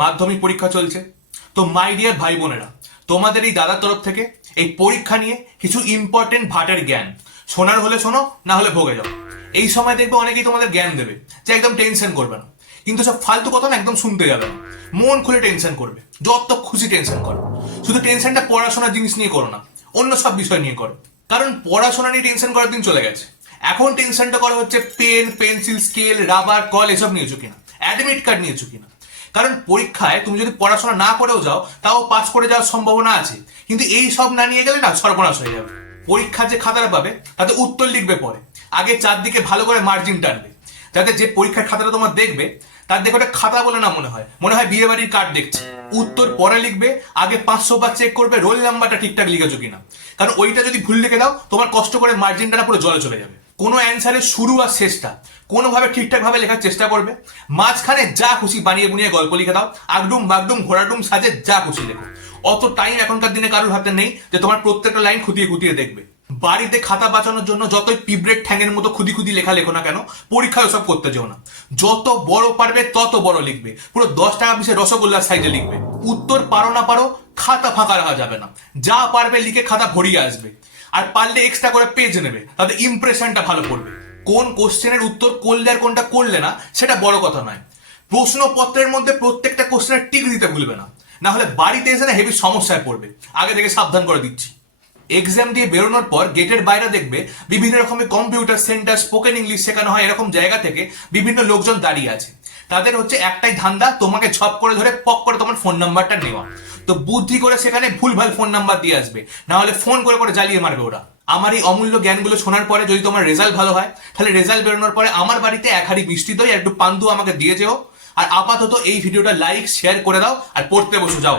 মাধ্যমিক পরীক্ষা চলছে। তো মাই ডিয়ার ভাই বোনেরা, তোমাদের এই দাদার তরফ থেকে এই পরীক্ষা নিয়ে কিছু ইম্পর্টেন্ট ভাটের জ্ঞান শোনার হলে শোনো, না হলে ভোগে যাও। এই সময় দেখবে অনেকেই তোমাদের জ্ঞান দেবে যে একদম টেনশন করবে না, কিন্তু সব ফালতু কথা না একদম শুনতে যাবে না। মন খুলে টেনশন করবে, যত খুশি টেনশন করো। শুধু টেনশনটা পড়াশোনার জিনিস নিয়ে করো না, অন্য সব বিষয় নিয়ে করো। কারণ পড়াশোনা নিয়ে টেনশন করার দিন চলে গেছে। এখন টেনশনটা করা হচ্ছে পেন, পেন্সিল, স্কেল, রাবার, কল এসব নিয়েছো কিনা, অ্যাডমিট কার্ড নিয়েছো কিনা। কারণ পরীক্ষায় তুমি যদি পড়াশোনা না করেও যাও তাও পাস করে যাওয়ার সম্ভাবনা আছে, কিন্তু এই সব না নিয়ে গেলে না সর্বনাশ হয়ে যাবে। পরীক্ষার যে খাতাটা পাবে তাতে উত্তর লিখবে পরে, আগে চারদিকে ভালো করে মার্জিন টানবে, যাতে যে পরীক্ষার খাতাটা তোমার দেখবে তার দেখে ওটা খাতা বলে না মনে হয় বিয়ে বাড়ির কার্ড দেখছে। উত্তর পরে লিখবে, আগে 500 বার চেক করবে রোল নাম্বারটা ঠিকঠাক লিখেছো কিনা, কারণ ওইটা যদি ভুল লিখে দাও তোমার কষ্ট করে মার্জিনটা না পুরো জলে চলে যাবে। কোনো অ্যান্সারের শুরু আর শেষটা কোনোভাবে ঠিকঠাক ভাবে লেখার চেষ্টা করবে, মাঝখানে যা খুশি বানিয়ে বুনিয়ে গল্প লিখে দাও, আগডুম বাগডুম ঘোড়াডুম সাজে যা খুশি লেখো। অত টাইম এখনকার দিনে কারোর হাতে নেই যে তোমার প্রত্যেকটা লাইন খুঁটিয়ে খুঁটিয়ে দেখবে। বাড়িতে খাতা বাঁচানোর জন্য যতই পিঁপড়ের ঠ্যাঙের মতো খুদি খুদি লেখা লেখো না কেন, পরীক্ষায় সব করতে যেও না। যত বড় পারবে তত বড় লিখবে, পুরো 10 টাকা পিসে রসগোল্লার সাইজে লিখবে। উত্তর পারো না পারো, খাতা ফাঁকা রাখা যাবে না, যা পারবে লিখে খাতা ভরিয়ে আসবে। আর পারলে এক্সট্রা করে পেজ নেবে, তাতে ইমপ্রেশনটা ভালো পড়বে। কোন কোশ্চেনের উত্তর করলে আর কোনটা করলে না সেটা বড় কথা নয়, প্রশ্নপত্রের মধ্যে প্রত্যেকটা কোশ্চেনের টিক দিতে ভুলবে না, না হলে বাড়িতে এসে না হেভি সমস্যায় পড়বে। আগে থেকে সাবধান করে দিচ্ছি। এক্সাম দিয়ে বেরোনোর পর গেটের বাইরে দেখবে বিভিন্ন রকমের কম্পিউটার সেন্টার, স্পোকেন ইংলিশ শেখানো হয়, এরকম জায়গা থেকে বিভিন্ন লোকজন দাঁড়িয়ে আছে। তাদের হচ্ছে একটাই ধান্দা, তোমাকে ঝপ করে ধরে পক করে তোমার ফোন নাম্বারটা নেওয়া। তো বুদ্ধি করে সেখানে ভুলভাল ফোন নাম্বার দিয়ে আসবে, না হলে ফোন করে করে জ্বালিয়ে মারবে ওরা। আমার এই অমূল্য জ্ঞানগুলো শোনার পরে যদি তোমার রেজাল্ট ভালো হয়, তাহলে রেজাল্ট বেরোনোর পরে আমার বাড়িতে 1 হাঁড়ি মিষ্টি দই আর একটু পান্তুয়া আমাকে দিয়ে যেও। আর আপাতত এই ভিডিওটা লাইক শেয়ার করে দাও আর পড়তে বসে যাও।